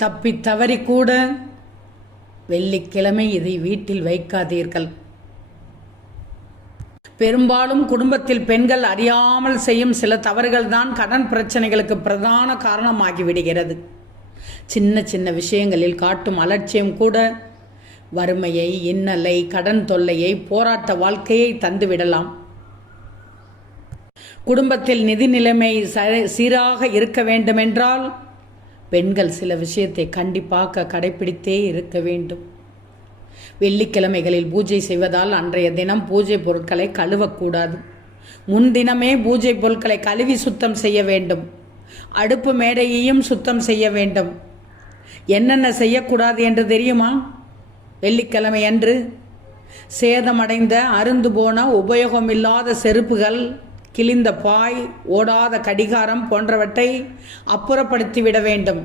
தப்பி தவறி கூட வெள்ளிக்கிழமை இதை வீட்டில் வைக்காதீர்கள். பெரும்பாலும் குடும்பத்தில் பெண்கள் அறியாமல் செய்யும் சில தவறுகள் தான் கடன் பிரச்சனைகளுக்கு பிரதான காரணமாகிவிடுகிறது. சின்ன சின்ன விஷயங்களில் காட்டும் அலட்சியம் கூட வறுமையை, இன்னலை, கடன் தொல்லையை, போராட்ட வாழ்க்கையை தந்துவிடலாம். குடும்பத்தில் நிதி நிலைமை சீராக இருக்க வேண்டுமென்றால் பெண்கள் சில விஷயத்தை கண்டிப்பாக கடைபிடித்தே இருக்க வேண்டும். வெள்ளிக்கிழமைகளில் பூஜை செய்வதால் அன்றைய தினம் பூஜை பொருட்களை கழுவக்கூடாது. முன்தினமே பூஜை பொருட்களை கழுவி சுத்தம் செய்ய வேண்டும். அடுப்பு மேடையையும் சுத்தம் செய்ய வேண்டும். என்னென்ன செய்யக்கூடாது என்று தெரியுமா? வெள்ளிக்கிழமை அன்று சேதமடைந்த, அருந்து போன, உபயோகமில்லாத செருப்புகள், கிழிந்த பாய், ஓடாத கடிகாரம் போன்றவற்றை அப்புறப்படுத்திவிட வேண்டும்.